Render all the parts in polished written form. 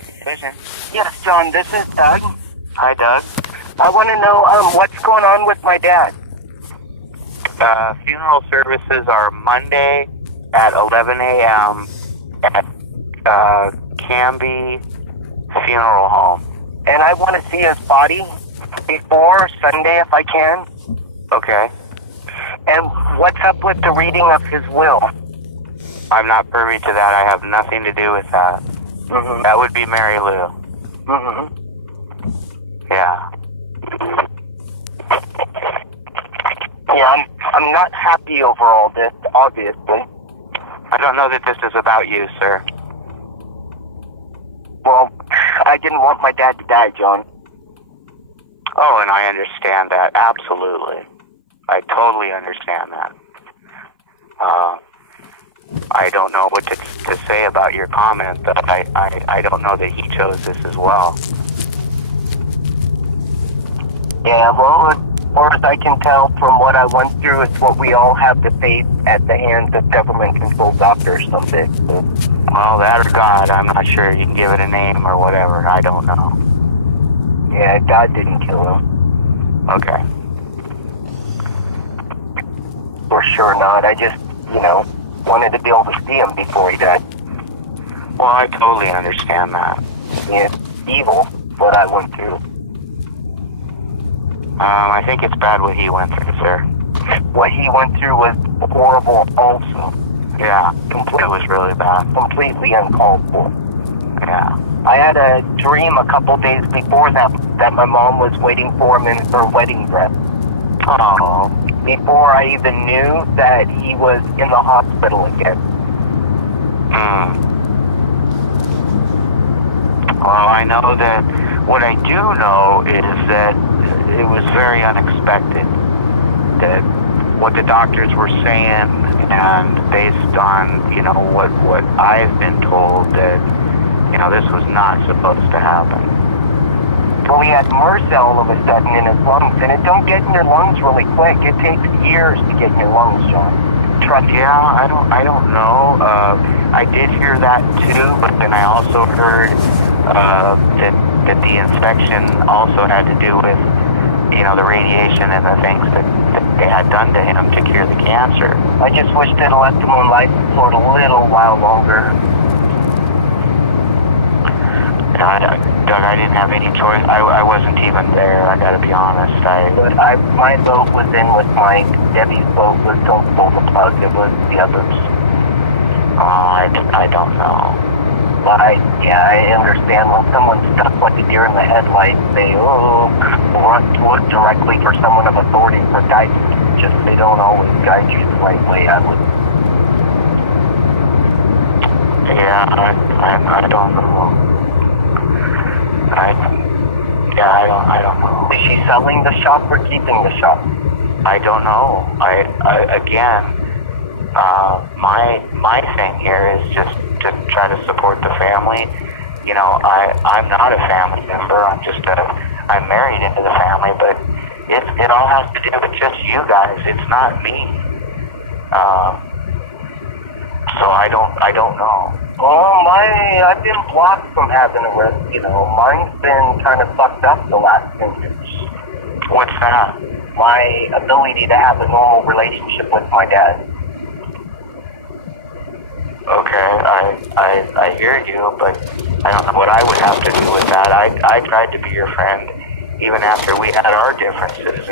Decision. Yes, John, this is Doug. Hi, Doug. I want to know what's going on with my dad. Funeral services are Monday at 11 a.m. at Canby Funeral Home. And I want to see his body before Sunday if I can. Okay. And what's up with the reading of his will? I'm not privy to that. I have nothing to do with that. Mm-hmm. That would be Mary Lou. Mm-hmm. Yeah. Yeah, I'm not happy over all this, obviously. I don't know that this is about you, sir. Well, I didn't want my dad to die, John. Oh, and I understand that. Absolutely. I totally understand that. I don't know what to say about your comment, but I don't know that he chose this as well. Yeah, well, as far as I can tell from what I went through, it's what we all have to face at the hands of government-controlled doctors someday. Well, that or God, I'm not sure. You can give it a name or whatever. I don't know. Yeah, God didn't kill him. Okay. For sure not. I just, wanted to be able to see him before he died. Well, I totally understand that. Yeah, it's evil, what I went through. I think it's bad what he went through, sir. What he went through was horrible also. Yeah, it was really bad. Completely uncalled for. Yeah. I had a dream a couple days before that my mom was waiting for him in her wedding dress. Oh. Before I even knew that he was in the hospital again. Well, I know that what I do know is that it was very unexpected. That what the doctors were saying, and based on, what I've been told, that, this was not supposed to happen. Well, he had MRSA all of a sudden in his lungs, and it don't get in your lungs really quick. It takes years to get in your lungs, John. Trust me. Yeah, I don't know. I did hear that too, but then I also heard that the infection also had to do with, the radiation and the things that they had done to him to cure the cancer. I just wish they'd left him on life support a little while longer. Doug, I didn't have any choice. I wasn't even there, I gotta be honest. But my vote was in with Mike. Debbie's vote was don't pull the plug. It was the others. I don't know. But I understand when someone's stuck like a deer in the headlights, they look directly for someone of authority for guidance. Just they don't always guide you the right way. I would. Yeah, I don't know. I don't know. Is she selling the shop or keeping the shop? I don't know. My thing here is just to try to support the family. I'm not a family member. I'm married into the family, but it all has to do with just you guys. It's not me. So I don't know. Well, I've been blocked from having a risk, Mine's been kind of fucked up the last 10 years. What's that? My ability to have a normal relationship with my dad. Okay, I hear you, but I don't know what I would have to do with that. I tried to be your friend even after we had our differences.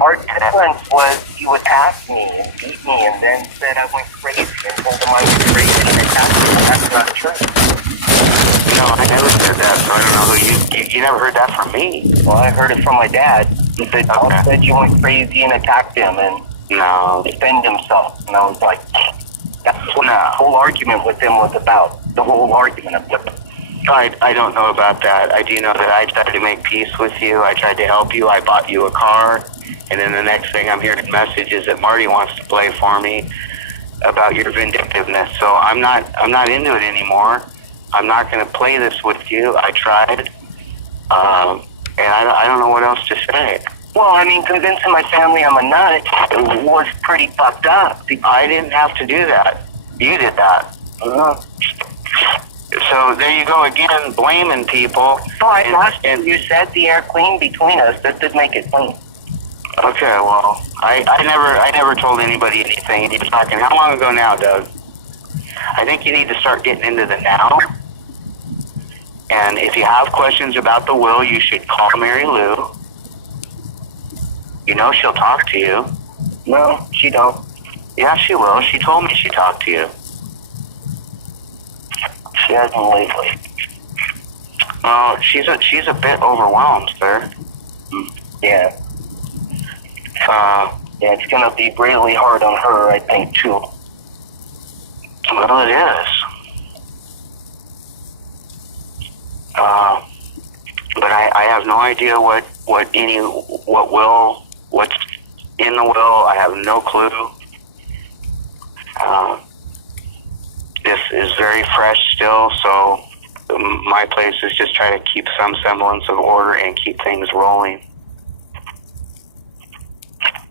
Our difference was you attacked me and beat me and then said I went crazy and told him I was crazy and attacked me. That's not true. No, I never said that, so I don't know who you never heard that from me. Well, I heard it from my dad. He said, okay. Said you went crazy and attacked him and defend himself. And I was like, that's what the whole argument with him was about. The whole argument of it. I don't know about that. I do know that I tried to make peace with you. I tried to help you. I bought you a car. And then the next thing I'm hearing messages that Marty wants to play for me about your vindictiveness. So I'm not into it anymore. I'm not going to play this with you. I tried. And I don't know what else to say. Well, convincing my family I'm a nut was pretty fucked up. I didn't have to do that. You did that. So there you go again, blaming people. Oh, I asked you. You said the air clean between us. This did make it clean. Okay, well, I never told anybody anything. And you're talking how long ago now, Doug? I think you need to start getting into the now. And if you have questions about the will, you should call Mary Lou. You know she'll talk to you. No, she don't. Yeah, she will. She told me she talked to you. She hasn't lately. Well, she's a bit overwhelmed, sir. Yeah. Yeah, it's gonna be really hard on her, I think, too. Well, it is. But I have no idea what's in the will. I have no clue. This is very fresh still, so my place is just try to keep some semblance of order and keep things rolling.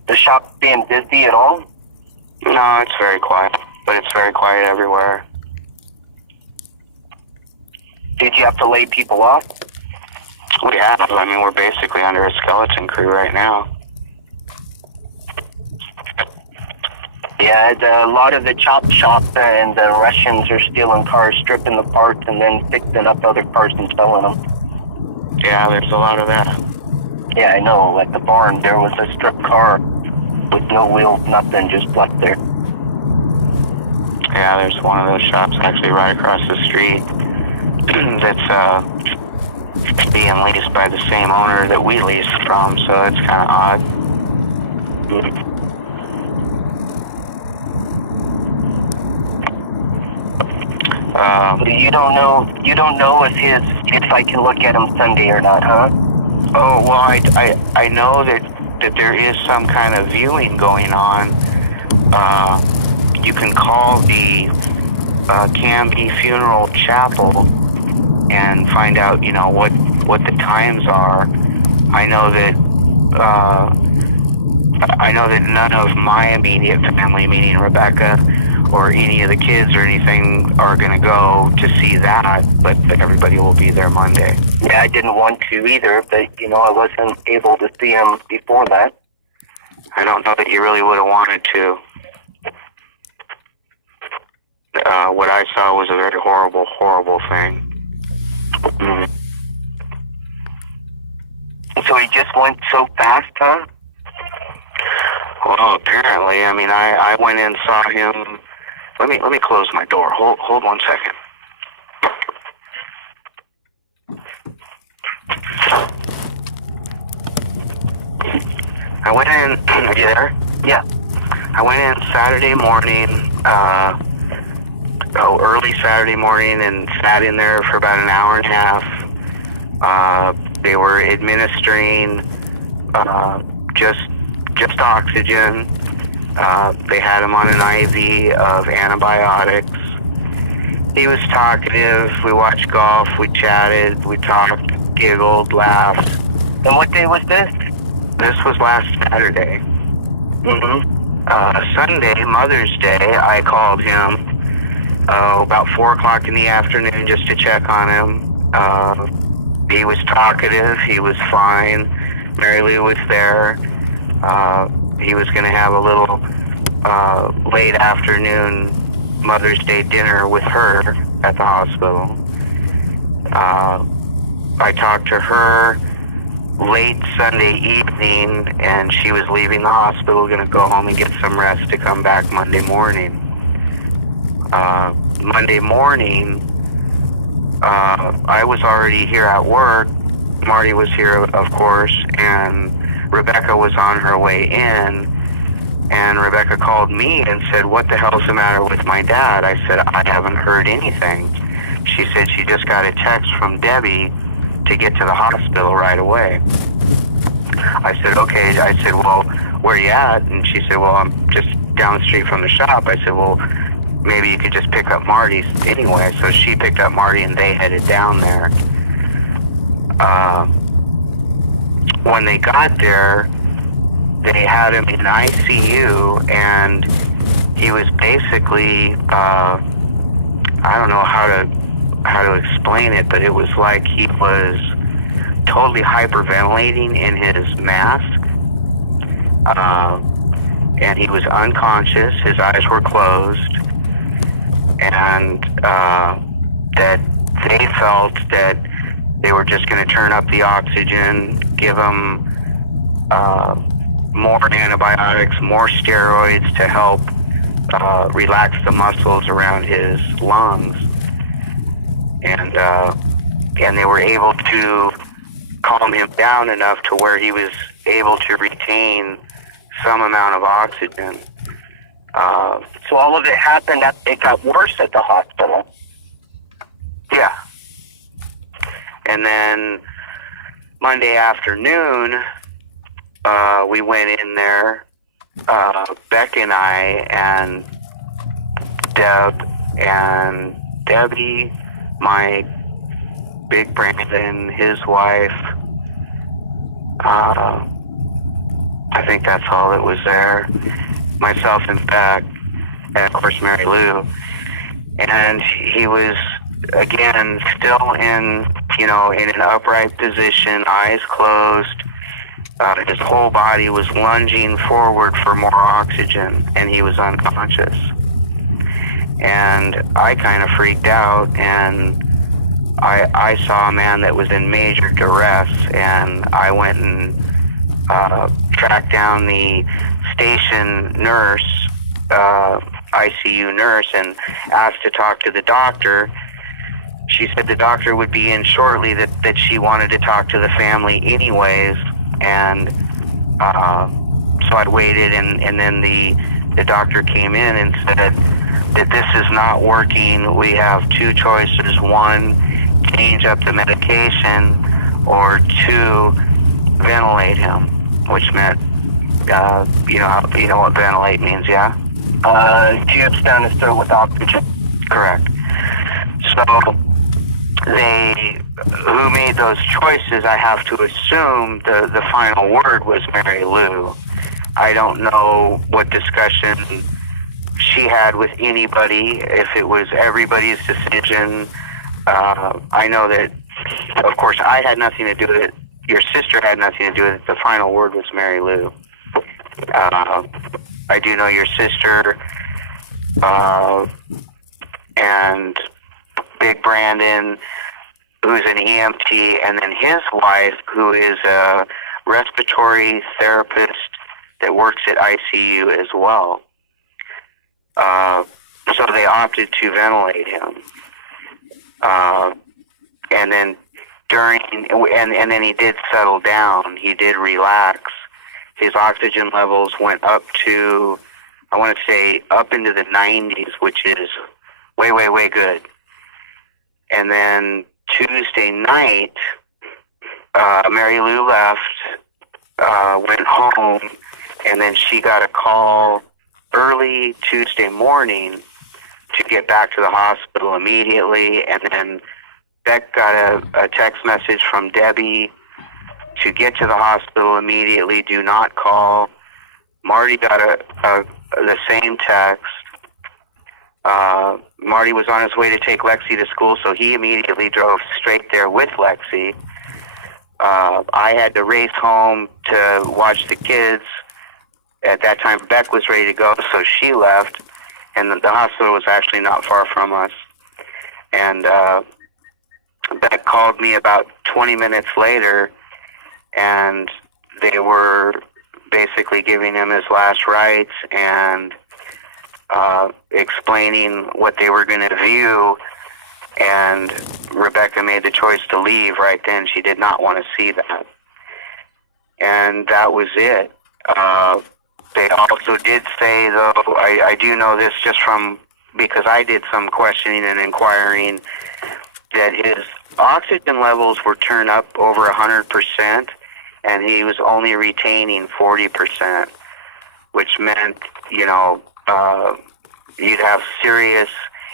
The shop being busy at all? No, it's very quiet, but it's very quiet everywhere. Did you have to lay people off? We have. I mean, we're basically under a skeleton crew right now. Yeah, a lot of the chop shop and the Russians are stealing cars, stripping the parts, and then fixing up other parts and selling them. Yeah, there's a lot of that. Yeah, I know. At the barn, there was a stripped car with no wheels, nothing, just left there. Yeah, there's one of those shops actually right across the street that's being leased by the same owner that we leased from, so it's kind of odd. You don't know if I can look at him Sunday or not, huh? Oh, well, I know that there is some kind of viewing going on. You can call the Canby Funeral Chapel and find out, what the times are. I know that none of my immediate family, meaning Rebecca or any of the kids or anything, are going to go to see that, but everybody will be there Monday. Yeah, I didn't want to either, but, I wasn't able to see him before that. I don't know that you really would have wanted to. What I saw was a very horrible, horrible thing. Mm. So he just went so fast, huh? Well, apparently. I mean, I went in and saw him. Let me close my door. Hold 1 second. I went in. Are you there? Yeah. I went in Saturday morning. Early Saturday morning, and sat in there for about an hour and a half. They were administering just oxygen. They had him on an IV of antibiotics. He was talkative. We watched golf. We chatted. We talked, giggled, laughed. And what day was this? This was last Saturday. Sunday, Mother's Day, I called him about 4 o'clock in the afternoon just to check on him. He was talkative. He was fine. Mary Lou was there. He was going to have a little late afternoon Mother's Day dinner with her at the hospital. I talked to her late Sunday evening, and she was leaving the hospital, going to go home and get some rest to come back Monday morning. Monday morning, I was already here at work. Marty was here, of course, and Rebecca was on her way in, and Rebecca called me and said, "What the hell's the matter with my dad?" I said, "I haven't heard anything." She said she just got a text from Debbie to get to the hospital right away. I said, "Okay." I said, "Well, where you at?" And she said, "Well, I'm just down the street from the shop." I said, "Well, maybe you could just pick up Marty anyway." So she picked up Marty and they headed down there. When they got there, they had him in ICU, and he was basically, I don't know how to how to explain it, but it was like he was totally hyperventilating in his mask, and he was unconscious. His eyes were closed, and that they felt that they were just going to turn up the oxygen, give him more antibiotics, more steroids to help relax the muscles around his lungs, and they were able to calm him down enough to where he was able to retain some amount of oxygen. So all of it happened, it got worse at the hospital. Yeah. And then Monday afternoon, we went in there, Beck and I, and Deb, and Debbie, my big Brandon, his wife. I think that's all that was there. Myself and Beck, and of course Mary Lou. And he was, again, still in an upright position, eyes closed. His whole body was lunging forward for more oxygen, and he was unconscious. And I kind of freaked out, and I saw a man that was in major duress, and I went and tracked down the station nurse, ICU nurse, and asked to talk to the doctor. She said the doctor would be in shortly, that she wanted to talk to the family anyways, and so I'd waited, and then the doctor came in and said that this is not working. We have two choices: one, change up the medication, or two, ventilate him, which meant, you know what ventilate means, yeah? Tubes down his throat with oxygen. Correct. So who made those choices, I have to assume the final word was Mary Lou. I don't know what discussion she had with anybody, if it was everybody's decision. I know that, of course, I had nothing to do with it. Your sister had nothing to do with it. The final word was Mary Lou. I do know your sister and Big Brandon, who's an EMT, and then his wife, who is a respiratory therapist that works at ICU as well. So they opted to ventilate him. And then and then he did settle down. He did relax. His oxygen levels went up to, I want to say, up into the 90s, which is way, way, way good. And then Tuesday night, Mary Lou left, went home, and then she got a call early Tuesday morning to get back to the hospital immediately, and then Beck got a text message from Debbie to get to the hospital immediately, do not call. Marty got the same text. Marty was on his way to take Lexi to school, so he immediately drove straight there with Lexi. I had to race home to watch the kids. At that time, Beck was ready to go, so she left, and the hospital was actually not far from us. And Beck called me about 20 minutes later, and they were basically giving him his last rites and explaining what they were going to view, and Rebecca made the choice to leave right then. She did not want to see that. And that was it. They also did say, though, I do know this just because I did some questioning and inquiring, that his oxygen levels were turned up over 100%, and he was only retaining 40%, which meant, you'd have serious,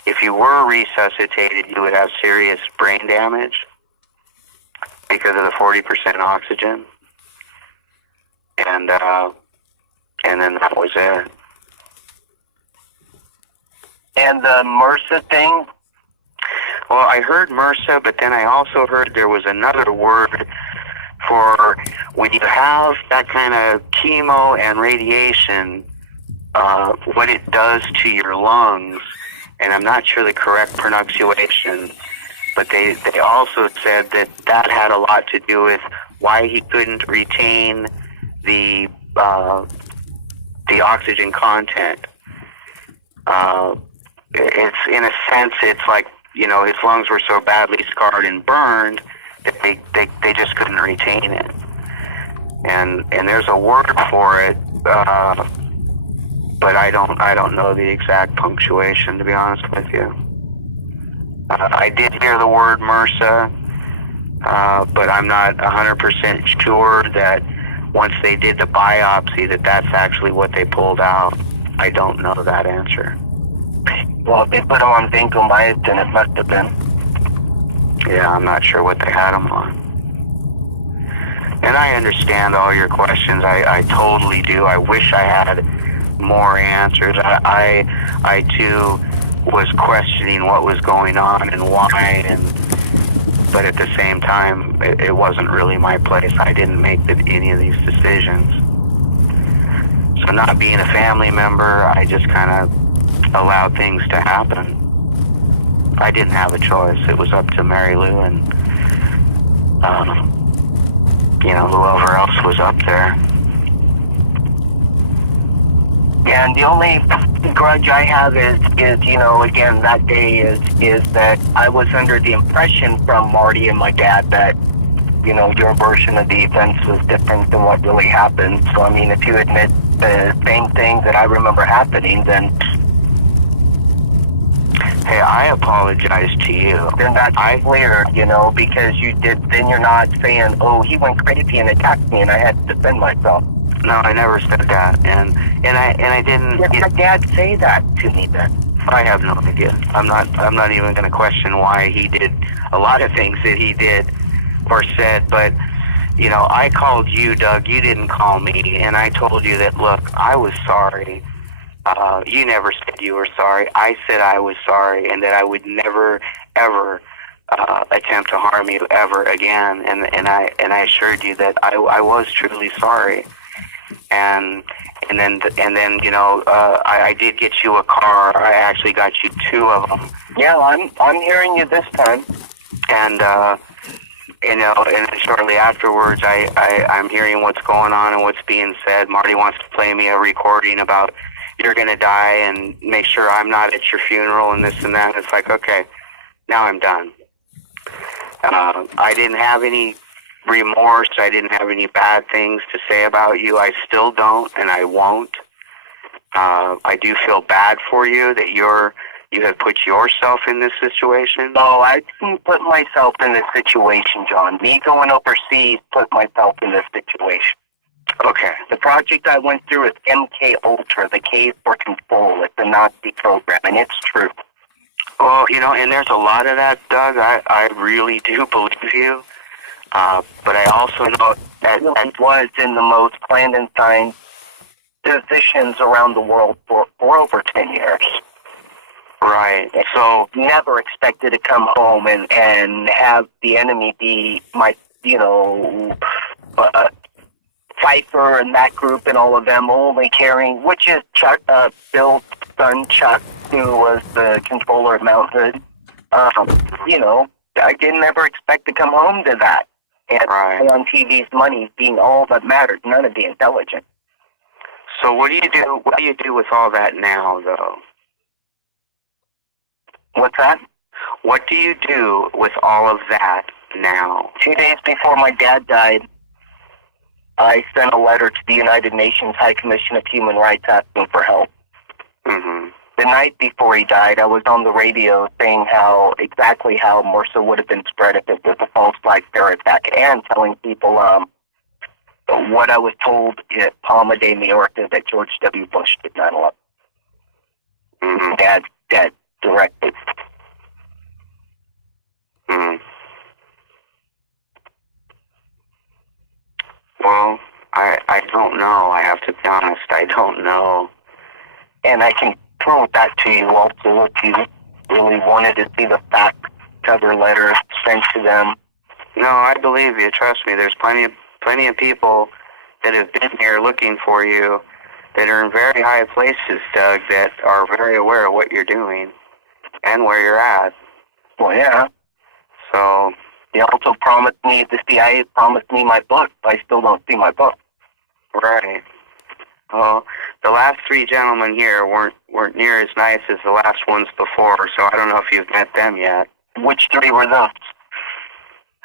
if you were resuscitated, you would have serious brain damage because of the 40% oxygen. And then that was it. And the MRSA thing? Well, I heard MRSA, but then I also heard there was another word for when you have that kind of chemo and radiation, what it does to your lungs. And I'm not sure the correct pronunciation, but they also said that that had a lot to do with why he couldn't retain the oxygen content. It's in a sense, it's like, you know, his lungs were so badly scarred and burned that they just couldn't retain it. And there's a word for it, but I don't know the exact punctuation, to be honest with you. I did hear the word MRSA, but I'm not 100% sure that once they did the biopsy that that's actually what they pulled out. I don't know that answer. Well, if they put him on vancomycin, it must have been. Yeah, I'm not sure what they had him on. And I understand all your questions. I totally do. I wish I had more answers. I too was questioning what was going on and why, but at the same time, it wasn't really my place. I didn't make any of these decisions. So not being a family member, I just kind of allowed things to happen. I didn't have a choice. It was up to Mary Lou and, you know, whoever else was up there. Yeah, and the only grudge I have is you know, again, that day is that I was under the impression from Marty and my dad that, you know, your version of the events was different than what really happened. So, I mean, if you admit the same thing that I remember happening, then... Hey, I apologize to you. Then that's clear, you know, because then you're not saying, oh, he went crazy and attacked me and I had to defend myself. No, I never said that, and I didn't. Did my dad say that to me then? I have no idea. I'm not even going to question why he did a lot of things that he did or said, but you know, I called you, Doug. You didn't call me, and I told you that. Look, I was sorry. You never said you were sorry. I said I was sorry, and that I would never ever attempt to harm you ever again. And I assured you that I was truly sorry. And then you know, I did get you a car. I actually got you 2 of them. Yeah, I'm hearing you this time. And you know, and then shortly afterwards, I'm hearing what's going on and what's being said. Marty wants to play me a recording about you're gonna die and make sure I'm not at your funeral and this and that. And it's like, okay, now I'm done. I didn't have any remorse. I didn't have any bad things to say about you. I still don't, and I won't. I do feel bad for you that you have put yourself in this situation. No, I didn't put myself in this situation, John. Me going overseas put myself in this situation. Okay. The project I went through is MK Ultra, the K for control. It's a Nazi program, and it's true. Well, you know, and there's a lot of that, Doug. I really do believe you. But I also know that it was in the most clandestine positions around the world for over 10 years. Right. So never expected to come home and have the enemy be my, you know, Pfeiffer and that group and all of them only carrying, which is Chuck, Bill's son Chuck, who was the controller of Mount Hood. You know, I didn't ever expect to come home to that. And right. On TV's money being all that mattered, none of the intelligence. So what do you do? What do you do with all that now, though? What's that? What do you do with all of that now? 2 days before my dad died, I sent a letter to the United Nations High Commission of Human Rights asking for help. Mm-hmm. The night before he died, I was on the radio saying exactly how MRSA would have been spread if it was a false flag terror attack, and telling people what I was told at Palma de Mallorca that George W. Bush did 9/11. Mm-hmm. Dad's dead directly. Mm-hmm. Well, I don't know. I have to be honest. I don't know. And I can prove that to you also if you really wanted to see the facts cover letter sent to them. No, I believe you. Trust me. There's plenty of people that have been here looking for you that are in very high places, Doug, that are very aware of what you're doing and where you're at. Well, yeah. So they also promised me, the CIA promised me my book. I still don't see my book. Right. Well, the last three gentlemen here weren't near as nice as the last ones before, so I don't know if you've met them yet. Which three were those?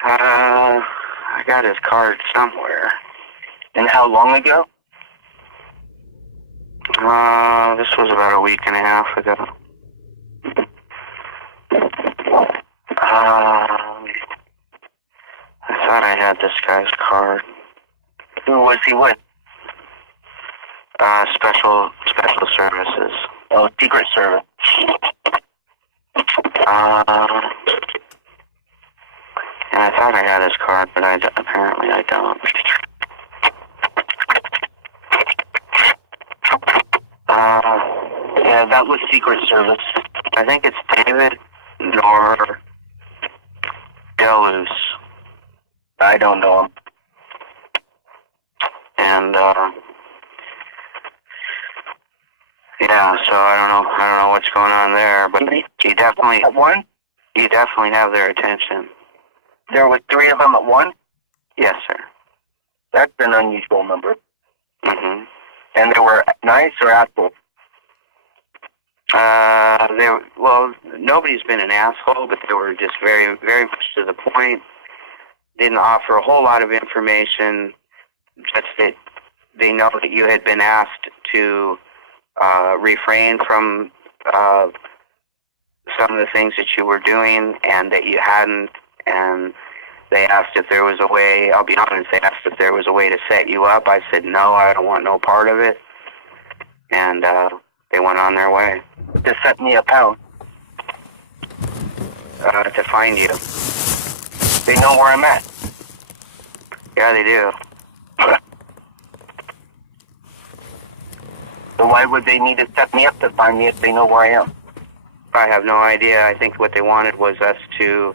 I got his card somewhere. And how long ago? This was about a week and a half ago. I thought I had this guy's card. Who was he with? Special services. Oh, Secret Service. And I thought I had his card, but apparently I don't. Yeah, that was Secret Service. I think it's David Nordelus. I don't know him. And yeah, so I don't know what's going on there, but you definitely at one. You definitely have their attention. There were three of them at one? Yes, sir. That's an unusual number. Mm-hmm. And they were nice or assholes? Well, nobody's been an asshole, but they were just very, very much to the point. Didn't offer a whole lot of information. Just that they know that you had been asked to refrain from some of the things that you were doing, and that you hadn't. And they asked if there was a way. I'll be honest. They asked if there was a way to set you up. I said no. I don't want no part of it. And they went on their way. To set me up how? To find you. They know where I'm at. Yeah, they do. So why would they need to set me up to find me if they know where I am? I have no idea. I think what they wanted was us to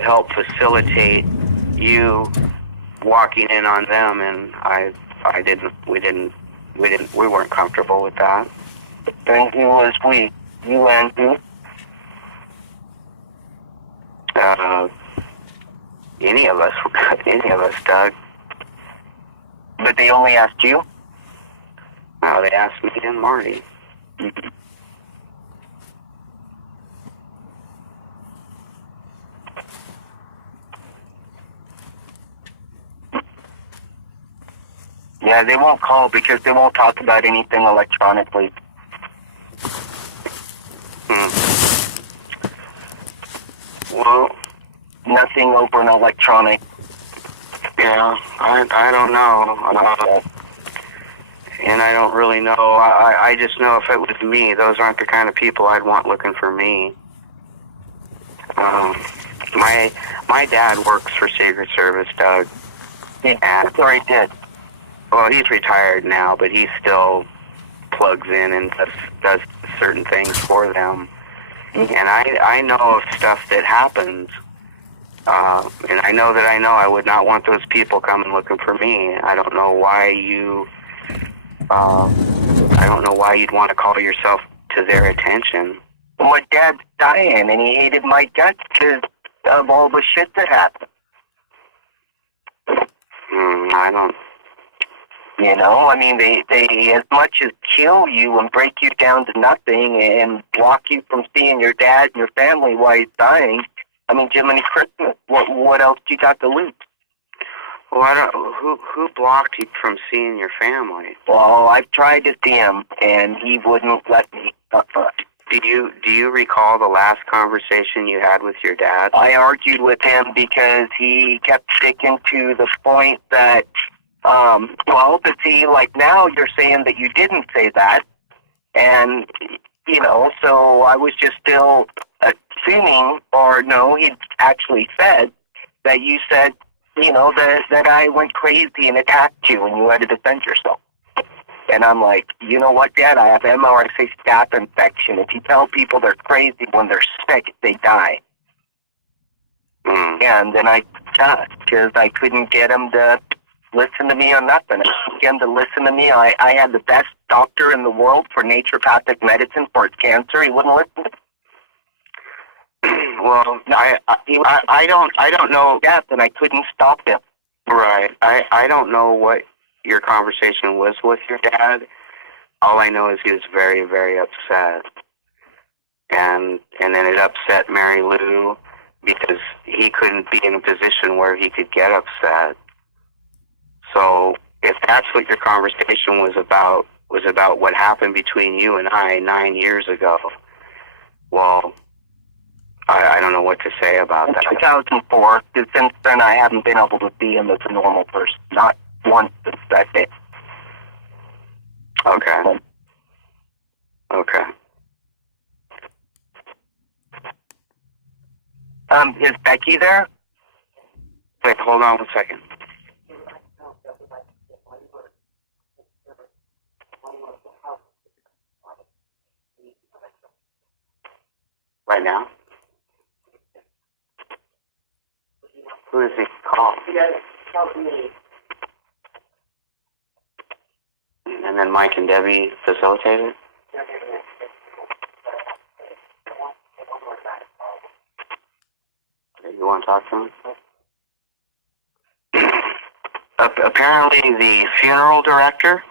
help facilitate you walking in on them, and we weren't comfortable with that. And who was we? You and who? Any of us, Doug. But they only asked you? No, they asked me and Marty. Mm-hmm. Yeah, they won't call because they won't talk about anything electronically. Well, nothing over an electronic. Yeah, I don't know. And I don't really know. I just know if it was me, those aren't the kind of people I'd want looking for me. My dad works for Secret Service, Doug. Yeah, sorry, did. Well, he's retired now, but he still plugs in and does certain things for them. Mm-hmm. And I know of stuff that happens. And I know I would not want those people coming looking for me. I don't know why you'd want to call yourself to their attention. Well, my dad's dying, and he hated my guts because of all the shit that happened. I don't... You know, I mean, they as much as kill you and break you down to nothing and block you from seeing your dad and your family while he's dying. I mean, Jiminy Christmas, what else you got to lose? Well, who blocked you from seeing your family? Well, I've tried to see him, and he wouldn't let me. Do you recall the last conversation you had with your dad? I argued with him because he kept sticking to the point that, well, but see, like now you're saying that you didn't say that, and, you know, so I was just still assuming, or no, he actually said that you said, you know, that I went crazy and attacked you and you had to defend yourself. And I'm like, you know what, Dad, I have MRSA staph infection. If you tell people they're crazy when they're sick, they die. And then I stopped because I couldn't get him to listen to me or nothing. I couldn't get him to listen to me. I had the best doctor in the world for naturopathic medicine for his cancer. He wouldn't listen to me. Well, I don't know. Death, and I couldn't stop him. Right. I don't know what your conversation was with your dad. All I know is he was very, very upset. And then it upset Mary Lou because he couldn't be in a position where he could get upset. So if that's what your conversation was about what happened between you and I 9 years ago, well, I don't know what to say about that. 2004, because since then I haven't been able to see him as a normal person. Not once since that day. Okay. Okay. Is Becky there? Wait, hold on 1 second. Right now? Who is he calling? And then Mike and Debbie facilitated? You want to talk to him? Apparently the funeral director,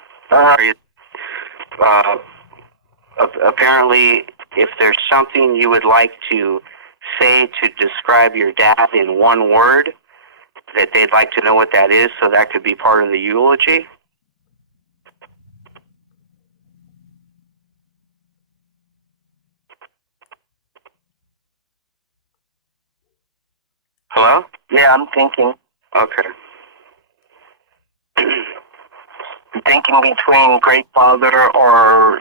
apparently if there's something you would like to say to describe your dad in one word, that they'd like to know what that is, so that could be part of the eulogy. Hello? Yeah, I'm thinking. Okay. I'm thinking between great father or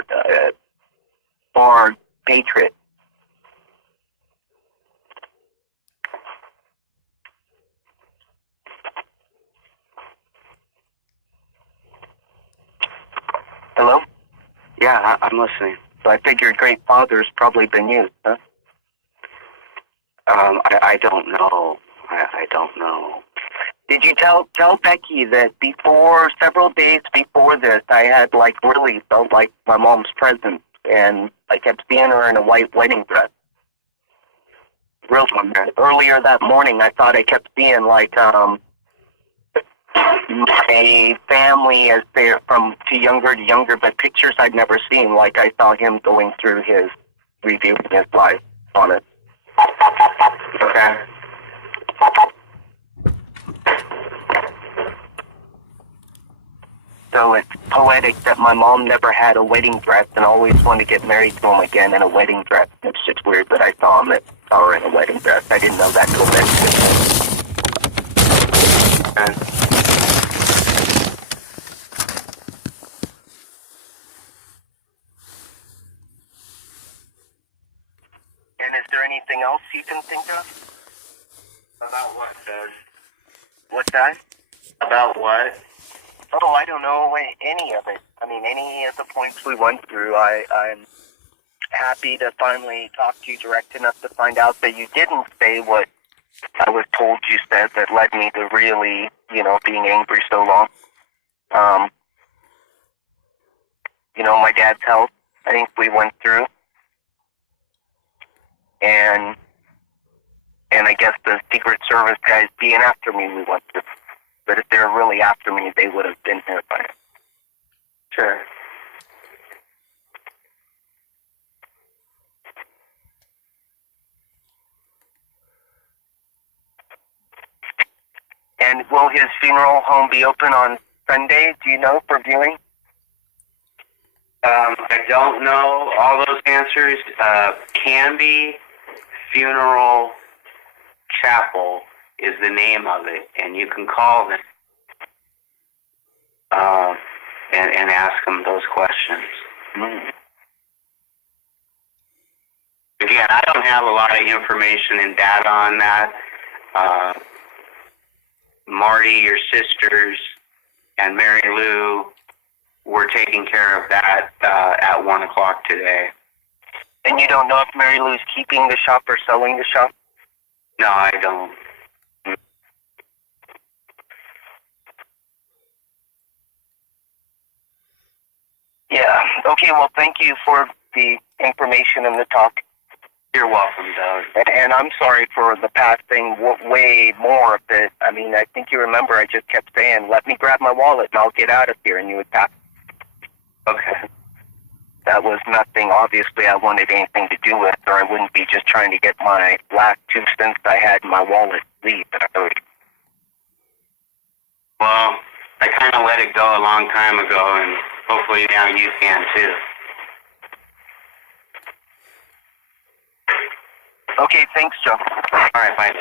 patriot. Hello? Yeah, I'm listening. So I figured great father's probably been used, huh? I don't know. I don't know. Did you tell Becky that several days before this, I had really felt like my mom's presence, and I kept seeing her in a white wedding dress. Earlier that morning, I thought I kept seeing my family as they're from younger to younger, but pictures I'd never seen. Like I saw him going through his reviewing his life on it. Okay. So it's poetic that my mom never had a wedding dress and always wanted to get married to him again in a wedding dress. It's just weird that I saw her in a wedding dress. I didn't know that till then. And is there anything else you can think of? About what, Doug? What's that? About what? Oh, I don't know any of it. I mean, any of the points we went through, I'm happy to finally talk to you direct enough to find out that you didn't say what I was told you said that led me to really, being angry so long. My dad's health, I think we went through. And I guess the Secret Service guys being after me, we went through. But if they were really after me, they would have been here by now. Sure. And will his funeral home be open on Sunday, do you know, for viewing? I don't know all those answers. Canby Funeral Chapel is the name of it, and you can call them and ask them those questions. Mm-hmm. Again, I don't have a lot of information and data on that. Marty, your sisters, and Mary Lou were taking care of that at 1 o'clock today. And you don't know if Mary Lou's keeping the shop or selling the shop? No, I don't. Yeah. Okay, well, thank you for the information and the talk. You're welcome, Doug. And I'm sorry for the past thing way more of it. I mean, I think you remember I just kept saying, let me grab my wallet and I'll get out of here, and you would pass. Okay. That was nothing, obviously, I wanted anything to do with, or I wouldn't be just trying to get my last 2 cents I had in my wallet leave. Well, I kind of let it go a long time ago, and hopefully now you can too. Okay, thanks, Joe. All right, bye.